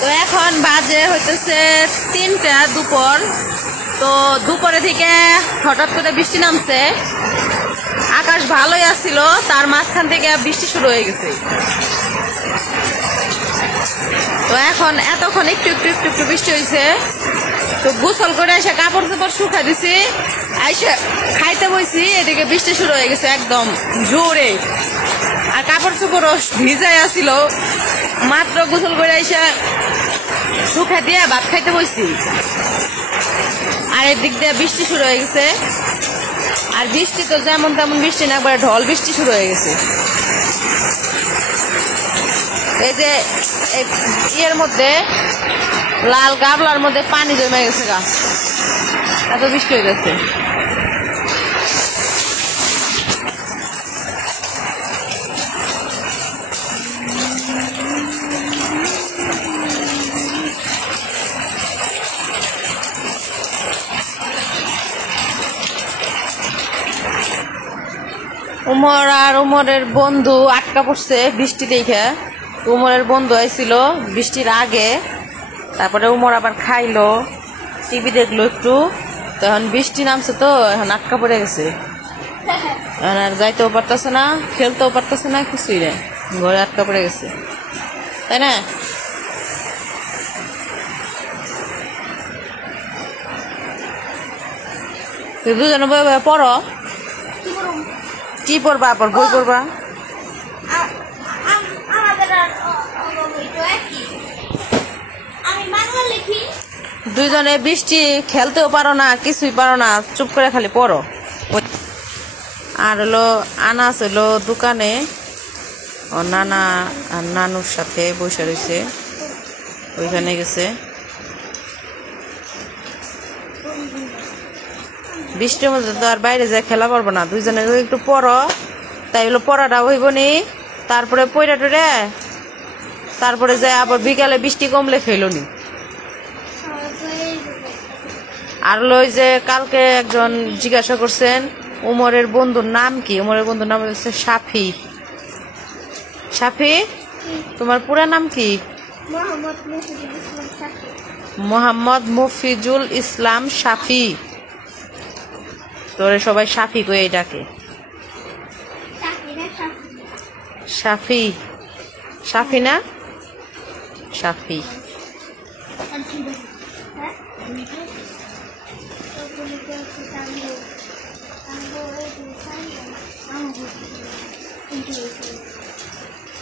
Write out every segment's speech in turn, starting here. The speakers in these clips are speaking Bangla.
তো এখন বাজে হইতেছে 3টা দুপুর। তো দুপুরে থেকে হঠাৎ করে বৃষ্টি নামছে, আকাশ ভালোই আসছিল, তার মাঝখান থেকে বৃষ্টি শুরু হয়ে গেছে। তো এখন এতক্ষণ একটু একটু একটু একটু বৃষ্টি হয়েছে। তো গোসল করে এসে কাপড় চোপড় শুকা দিছি, আইসে খাইতে বইছি, এদিকে বৃষ্টি শুরু হয়ে গেছে একদম জোরে। আর কাপড় চোপড়ও ভিজাই আসছিল, মাত্র গোসল করে এসে শুকা দিয়ে ভাত খাইতে বইছি। আর এদিক দিয়ে বৃষ্টি শুরু হয়ে গেছে। আর বৃষ্টি তো যেমন তেমন বৃষ্টি না, একবারে ঢল বৃষ্টি শুরু হয়ে গেছে। এই যে ইয়ের মধ্যে লাল গাবলার মধ্যে পানি জমে গেছে, গাছ এত বৃষ্টি হয়ে গেছে। উমর আর উমরের বন্ধু আটকা পড়ছে বৃষ্টি দেখে। উমরের বন্ধু আইছিল বৃষ্টির আগে, তারপরে উমর আবার খাইলো, টিভি দেখলো একটু। তো এখন বৃষ্টি নামছে, তো এখন আটকা পড়ে গেছে। এখন আর যাইতেও পারতেছে না, খেলতেও পারতেছে না, কিছুই নেই, ঘরে আটকা পড়ে গেছে, তাই না? দুজনে পড়ো, কি পড়বা? আবার বই পড়বা? দুইজনে বৃষ্টি খেলতেও পারো না, কিছুই পারো না, চুপ করে খালি পড়ো। আর হলো আনাস হলো দোকানে, ও নানা আর নানুর সাথে বসে রয়েছে, ওইখানে গেছে। বৃষ্টির মধ্যে তো আর বাইরে যায় খেলা পারবো না, দুইজনে একটু পড়ো, তাই হলো পড়াটা হইব নি, তারপরে পড়া টরে তারপরে যায় আবার বিকালে বৃষ্টি কমলে খেলো নি। আর লই যে কালকে একজন জিজ্ঞাসা করছেন উমরের বন্ধুর নাম কি? উমরের বন্ধুর নাম হচ্ছে সাফি। সাফি, তোমার পুরা নাম কি? মোহাম্মদ মফিজুল ইসলাম সাফি। তোরে সবাই সাফি কয়ে ডাকে। সাফি, সাফি না সাফি।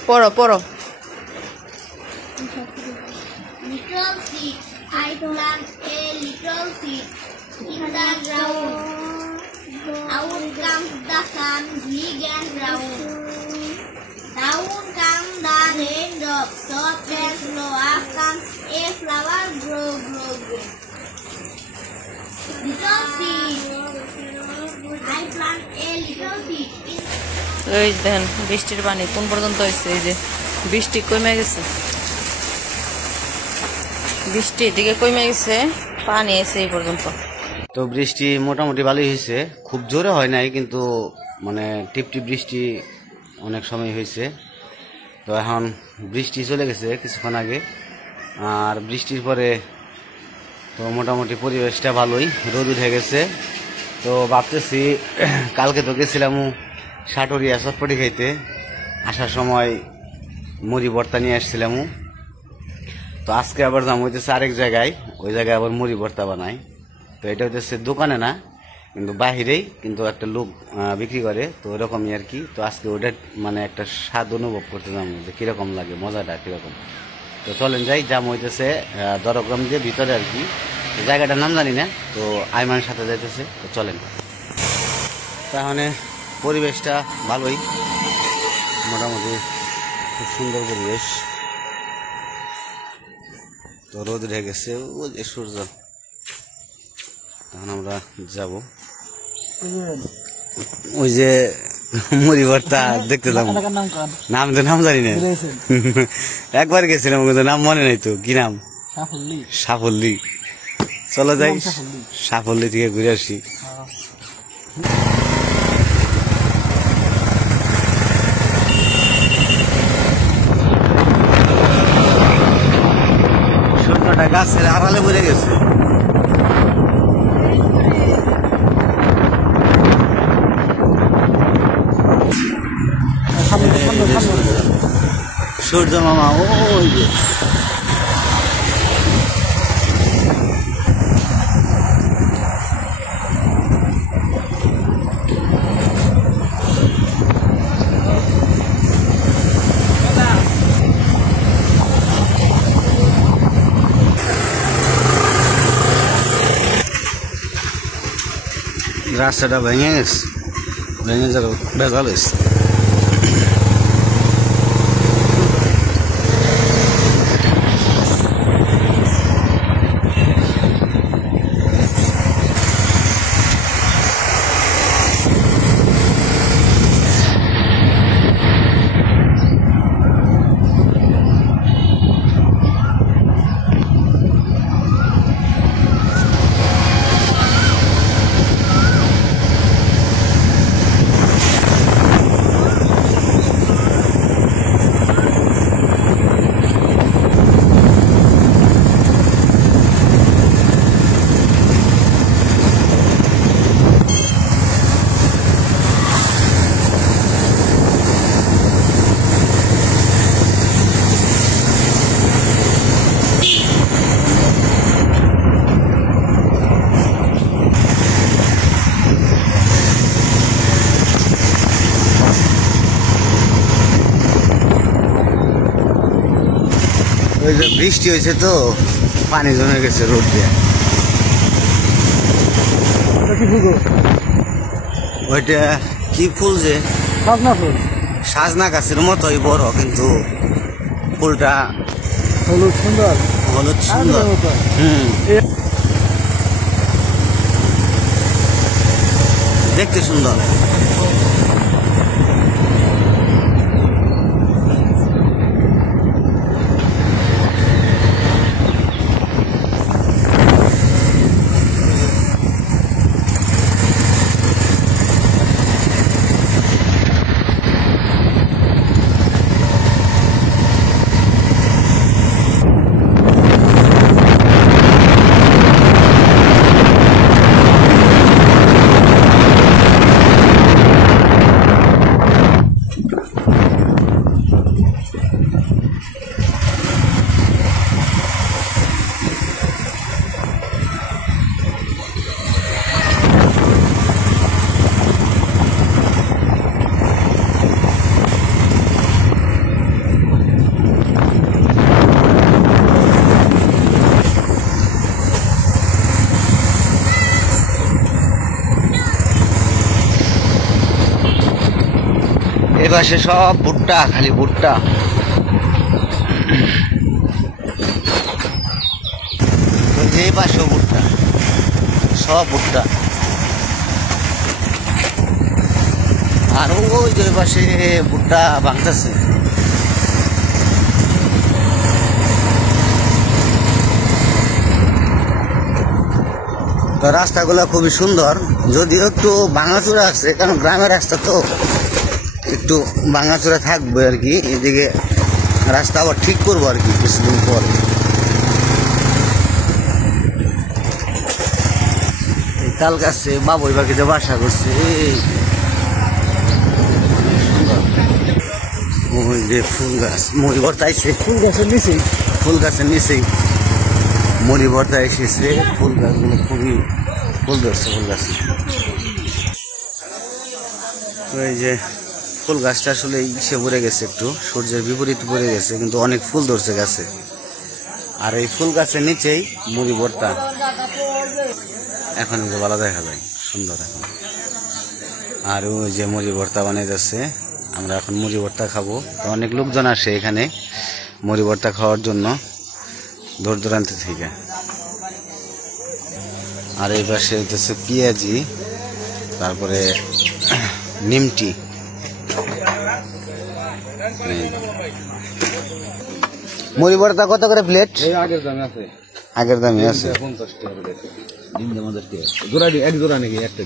পড়ো পড়ো। Little seed, I plant a little seed in the ground. Out comes the sun, big and round. Down comes the raindrops, soft and slow. Up comes a flower, grow, grow, grow. Little seed, I plant a little seed. এই দেখেন বৃষ্টির পানি কোন পর্যন্ত হয়েছে। এই যে বৃষ্টি কমে গেছে, বৃষ্টি এদিকে কমে গেছে, পানি এসে এই পর্যন্ত। তো বৃষ্টি মোটামুটি ভালোই হয়েছে, খুব জোরে হয় নাই, কিন্তু মানে টিপটিপ বৃষ্টি অনেক সময় হয়েছে। তো এখন বৃষ্টি চলে গেছে কিছুক্ষণ আগে, আর বৃষ্টির পরে তো মোটামুটি পরিবেশটা ভালোই, রোদ উঠে গেছে। তো ভাবতেছি কালকে তো গেছিলাম সাটুরিয়া চটপটি খাইতে, আসার সময় মুড়ি ভর্তা নিয়ে আসছিলাম। তো আজকে আবার যাম হইতেছে আরেক জায়গায়, ওই জায়গায় আবার মুড়ি ভর্তা বানাই। তো এটা হইতেছে দোকানে না, কিন্তু বাহিরেই, কিন্তু একটা লোক বিক্রি করে, তো ওইরকমই আর কি। তো আজকে ওইটা মানে একটা স্বাদ অনুভব করতে যাবো যে কিরকম লাগে, মজাটা কিরকম। তো চলেন যাই, জাম হইতেছে দরগ্রাম দিয়ে ভিতরে আর কি, জায়গাটার নাম জানি না। তো আইমানের সাথে যাইতেছে, তো চলেন। তাহলে পরিবেশটা ভালোই, মোটামুটি খুব সুন্দর পরিবেশ। তো রোদ উঠে গেছে, ওই যে সূর্য। এখন আমরা যাব ওই যে মুড়ি ভর্তা দেখতে যাবো। নাম তো নাম জানি না, একবার গেছিলাম কিন্তু নাম মনে নাই। তো কি নাম? সাফল্যি। চলো যাই, সাফল্যি থেকে ঘুরে আসি। রাস্তাটা গাছের আড়ালে পড়ে গেছে। সূর্য মামা ওই যে রাস্তাটা ভেঙে গেছে, ভেঙে যাবে ভেজাল হয়েছে। ওই যে বৃষ্টি হয়েছে তো পানি জমে গেছে রোড দিয়ে। ওইটা কি ফুল যে সাজনা গাছের মতোই বড়, কিন্তু ফুলটা হলুদ সুন্দর। হলুদ সুন্দর। দেখতে সুন্দর। এই পাশে সব ভুট্টা, খালি ভুট্টা। এই পাশেও ভুট্টা, সব ভুট্টা। আর ওই যে পাশে ভুট্টা ভাঙতেছে। তো রাস্তাগুলো খুবই সুন্দর, যদিও একটু ভাঙাচোরা আছে, কারণ গ্রামের রাস্তা তো একটু ভাঙাচোরা থাকবে আর কি। এদিকে রাস্তা আবার ঠিক করবো আর কি কিছুদিন পর। তাল গাছে বাবুই পাখিতে বাসা করছে। ওই যে ফুল গাছ, মরি ভর্তা এসে ফুল গাছের নিচেই, ফুল গাছের নিচেই মরি ভর্তা এসেছে। ফুল গাছগুলো খুবই ফুল ধরছে, ফুল গাছ। ওই যে ফুল গাছটা আসলে ইসে পড়ে গেছে, একটু সূর্যের বিপরীত পড়ে গেছে, কিন্তু অনেক ফুল ধরছে গাছে। আর এই ফুল গাছের নিচেই মুড়ি ভর্তা। এখন ভালো দেখা যায়, সুন্দর এখন। আর ওই যে মুড়ি ভর্তা বানিয়ে যাচ্ছে, আমরা এখন মুড়ি ভর্তা খাবো। তো অনেক লোকজন আসে এখানে মুড়ি ভর্তা খাওয়ার জন্য দূর দূরান্ত থেকে। আর এই পাশে হচ্ছে পেঁয়াজি, তারপরে নিমটি। মুড়ি ভর্তা কত করে প্লেট? আগের দামে আছে, আগের দামে আছে 50 টাকা করে। জোড়া এক জোড়া নাকি একটা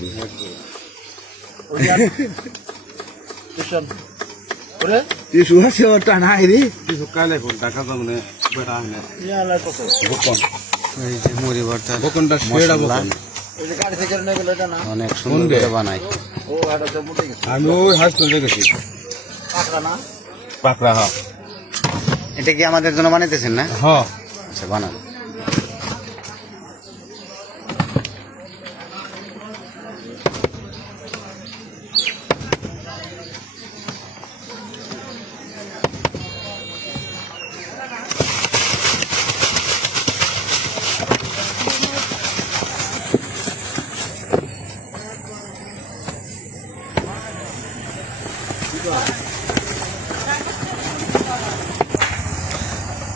টিসু আছে ওটা নাই রে কিছু কালে ফোন টাকা তো মানে বেটা হয় না বকন এই যে মুড়ি ভর্তা বকনটা সেরা বকন ওই যে গাড়ি থেকে নিয়ে গেল এটা না অনেক সুন্দর করে বানায়। ও এটা তো মুটে গেছে আমি ওই হাসপাতালে গেছি পাকড়া না পাকড়া হ্যাঁ এটা কি আমাদের জন্য বানাইতেছেন না? হ্যাঁ আচ্ছা বানান।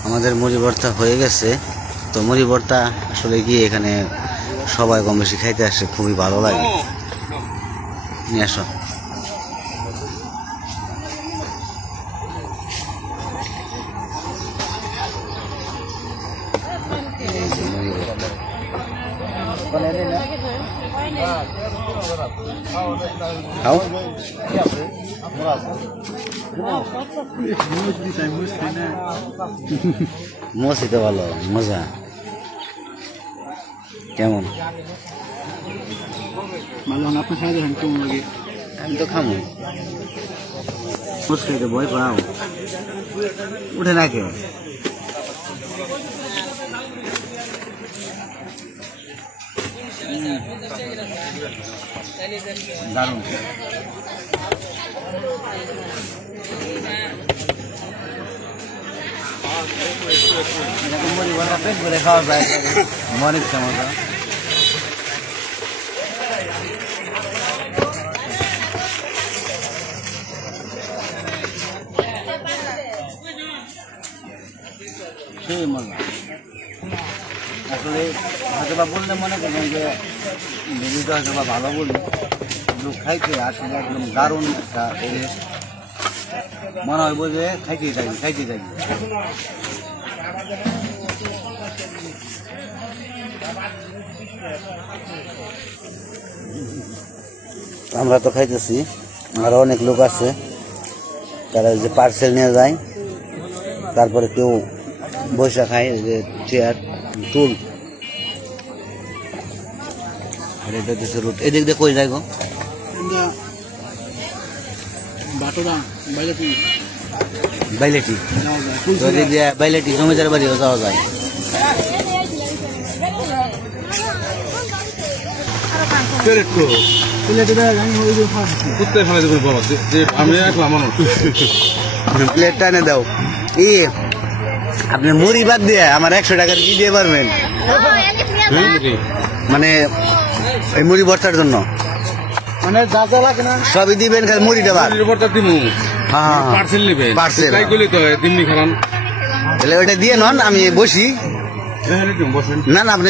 আমাদের মুড়ি ভর্তা হয়ে গেছে। তো মুড়ি ভর্তা আসলে কি এখানে সবাই কম বেশি খাইতে আসে, খুবই ভালো লাগে। নিয়ে আসো। এই যে মুড়ি ভর্তা। খাও। মসজিদে ভালো মজা কেমন? ভালো না আপনি খাই দেখেন কেমন লাগে আমি তো খামো। মুস খাইতে ভয় পাও, উঠে না কে? দারুণ। এরকম মুড়ি ভর্তা পেট ভরে খাওয়া যায়, মনে ইচ্ছা মতো। সেই মজা আসলে হয়তো বা বললে মনে করবেন যে মুড়িটা হয়তো বা ভালো বলি, কিন্তু খাইতে আসলে একদম দারুণ একটা জিনিস। মনে হয় যে খাইতেই থাকবে খাইতেই থাকবে। আমরা তো খাইতেছি, আরো অনেক লোক আছে তারা যে পার্সেল নিয়ে যায়, তারপরে কেউ বৈশা খায়, যে চেয়ার টুল। আর এটা হচ্ছে রুট। এদিক দিয়ে কই যায় গো? বাইলেটি। বাইলেটি জমিদার বাড়িও যাওয়া যায়। কুত্তে ফেলে দেবেন বাবা যে আমি একলা মানুষ প্লেট টানে দাও। ই আপনি মুড়ি বাদ দিয়ে আমার 100 টাকার কি দিয়ে পারবেন? মানে এই মুড়ি ভর্তার জন্য মানে যা যা লাগে না সবই দিবেন, খালি মুড়িটা বাদ। হ্যাঁ পার্সেল নেবেন পার্সেল তাই করলে তো তিননি খারান তাহলে ওইটা দিয়ে নন, আমি বসি। বসেন না না আপনি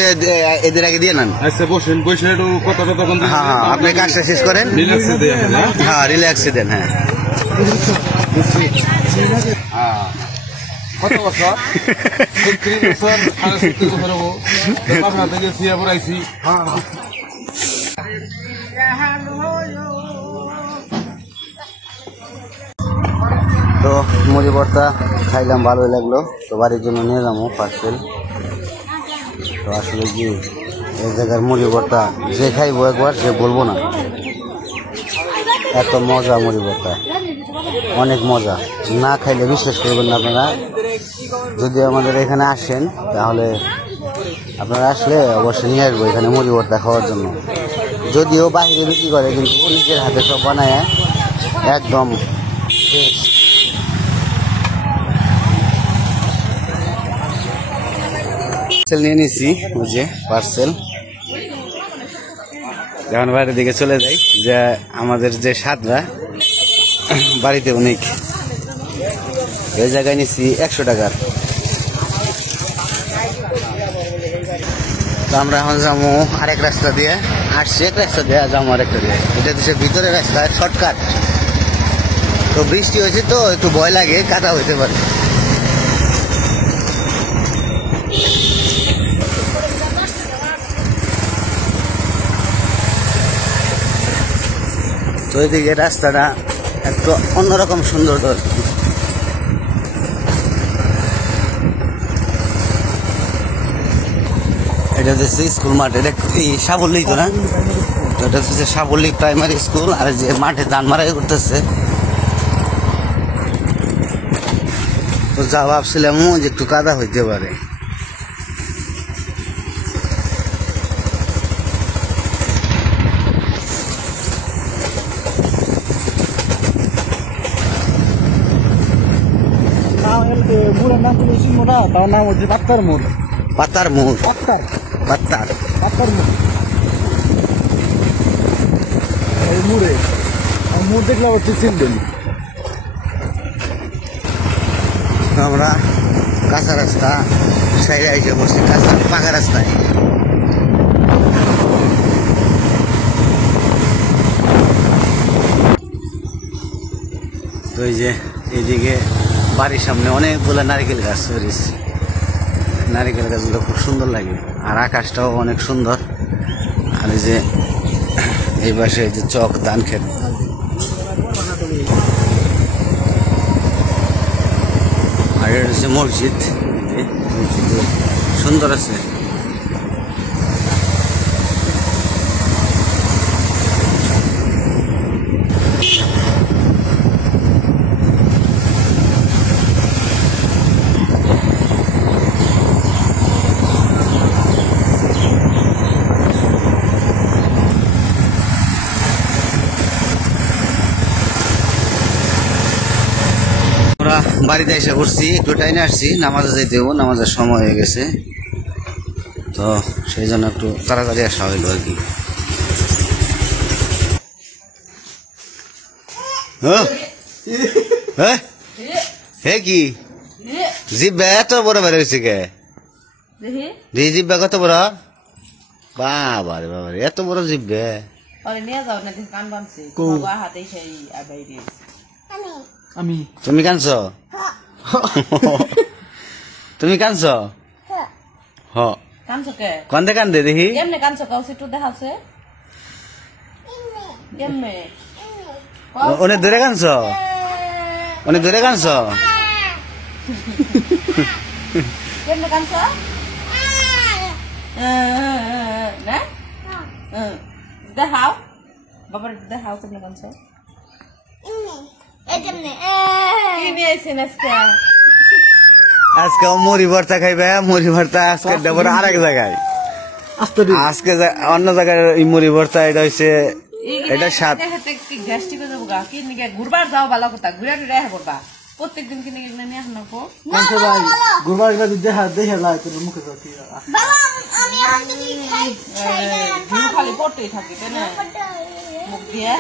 এদের আগে দিয়ে নেন। আচ্ছা বসেন বসে একটু কথাটা তখন হ্যাঁ হ্যাঁ আপনি কাজটা শেষ করেন। রিল্যাক্সে দেয় হ্যাঁ রিল্যাক্সে দেন। হ্যাঁ কত বছর 30 বছর 70 বছর হবো পাবনা থেকে সিয়াপুর আইছি। তো মুড়ি ভর্তা খাইলাম, ভালোই লাগলো। তো বাড়ির জন্য নিয়ে যাবো পার্সেল। তো আসলে কি এই জায়গার মুড়ি ভর্তা যে খাইবো একবার সে বলবো না, এত মজা মুড়ি ভর্তা, অনেক মজা। না খাইলে বিশ্বাস করবেন না আপনারা। যদি আমাদের এখানে আসেন তাহলে আপনারা আসলে অবশ্যই নিয়ে আসবো এখানে মুড়ি ভর্তা খাওয়ার জন্য। যদিও বাইরে বিক্রি করে, কিন্তু নিজের হাতে সব বানায় একদম ফ্রেশ। পার্সেল নিয়ে নিছি, ওই যে পার্সেল। যখন বাইরের দিকে চলে যাই, যে আমাদের যে স্বাদরা বাড়িতে অনেক। এই জায়গায় নিচ্ছি 100 টাকার। তো আমরা এখন যাবো আরেক রাস্তা দিয়ে, আসছি এক রাস্তা দিয়ে, যাবো আরেকটা দিয়ে। এটা হচ্ছে ভিতরের রাস্তা, শর্টকাট। তো বৃষ্টি হয়েছে তো একটু ভয় লাগে, কাটা হইতে পারে। তো এদিকে রাস্তাটা একটু অন্যরকম সুন্দর আর কি। এটা হচ্ছে স্কুল মাঠ, এটা এই সাবল্লী তো না, এটা হচ্ছে সাবল্লী প্রাইমারি স্কুল। আর যে মাঠে ধান মারাই করতেছে, তো যা ভাবছিলাম যে একটু কাদা হইতে পারে। মোড়ের নাম তুমি চিনবো না, তার নাম হচ্ছে পাত্তার মোড়। পাতার মোড়, পাত্তার পাতার পাত্তার মোড়। এই মোড়ে মোড় দেখলে হচ্ছে চিনবেন। আমরা কাঁচা রাস্তা সাইডে এসে বসছি, কাঁচা পাকা রাস্তায়। তো এই যে এইদিকে বাড়ির সামনে অনেকগুলো নারকেল গাছ রয়েছে, নারকেল গাছগুলো খুব সুন্দর লাগে। আর আকাশটাও অনেক সুন্দর। আর এই যে এই পাশে এই যে চক ধান ক্ষেত, আর এটা হচ্ছে মসজিদ, সুন্দর আছে। আমরা বাড়িতে এসে করছি, একটু টাইমে আসছি, নামাজে যাইতে হবো, নামাজের সময় হয়ে গেছে, তো সেই জন্য একটু তাড়াতাড়ি আসা হইলো আর কি। হে কি জিব্বা এত বড় বেড়ে হয়েছে কে? দেখি জিব্বা কত বড়, বাবারে বাবারে এত বড় জিব্বা। আমি তুমি কানছ? তুমি কানছ? হ কান্দে কান্দে দেখি। অনেক দূরে কানছ, অনেক দূরে কানছ। দেখাও বাবার, দেখাও তুমি কানছ। আজকে মুড়ি ভর্তা খাইবে, মুড়ি ভর্তা আজকে দেবো আরেক জায়গায়, আজকে অন্য জায়গায় এই মুড়ি ভর্তা। এটা হচ্ছে এটা স্বাদ। ঘুরবার যাও ভালো কথা, ঘুরে ঘুরে করবা প্রত্যেকদিন কিনে কিনে নিয়ে আসো। ঘুরবার দেখা দেখে লাই তোর মুখে খালি পড়তেই থাকি, তাই না? মুখ দিয়ে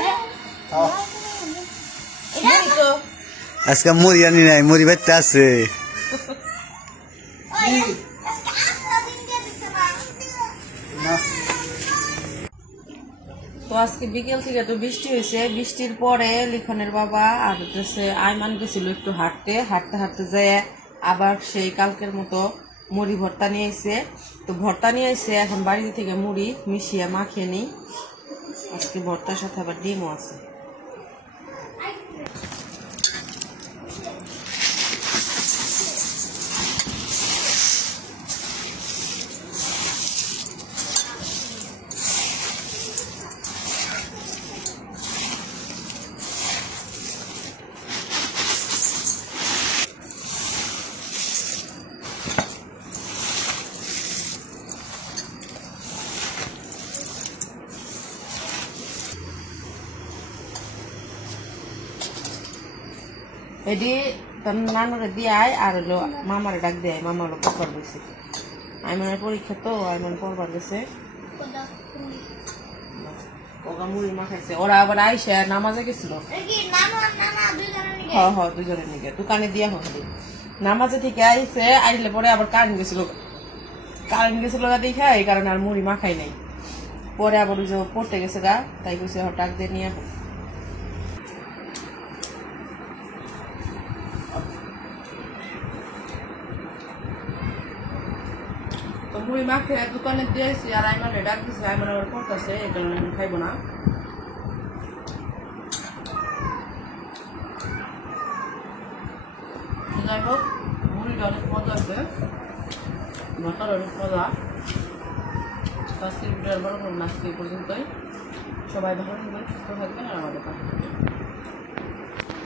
আজকে মুড়ি আনি নাই, মুড়ি ভর্তা আছে। তো আজকে বিকেল থেকে তো বৃষ্টি হয়েছে, বৃষ্টির পরে লিখনের বাবা আর হচ্ছে আইমান গেছিল একটু হাঁটতে, হাঁটতে হাঁটতে যায় আবার সেই কালকের মতো মুড়ি ভর্তা নিয়ে এসে। তো ভর্তা নিয়ে এসে এখন বাড়িতে থেকে মুড়ি মিশিয়ে মাখিয়ে নিই। আজকে ভর্তার সাথে আবার ডিমও আছে। এটি তোর নানুরে দিয়ে আয়, আর হলো মামারে ডাক দিয়ে আয়, মামা হলো পড়বার গেছে। আইমানের পরীক্ষা তো, আইমান পড়বার গেছে। ওরা মুড়ি মাখাইছে, ওরা আবার আইসে নামাজে গেছিল। হ্যাঁ হ্যাঁ দুজনের নিকে দোকানে দিয়া হবে। নামাজে থেকে আইসে, আইলে পরে আবার কারেন্ট গেছিল, দেখে এই কারণে আর মুড়ি মাখাই নাই। পরে আবার ওই যে পড়তে গেছে গা, তাই কইছে ডাক দিয়ে নিয়ে আসো। মুড়ি মাখে দোকানে দিয়েছি, আর আইমানে ডাক দিচ্ছে, আইমান আবার পড়তেছে, এই কারণে আমি খাইবো না। মটর অনেক মজা। আজকের ভিডিওর বড় করুন আজকে এই পর্যন্তই। সবাই ভালো থাকবেন, সুস্থ থাকবেন আর আমাদের পাশে থাকবেন।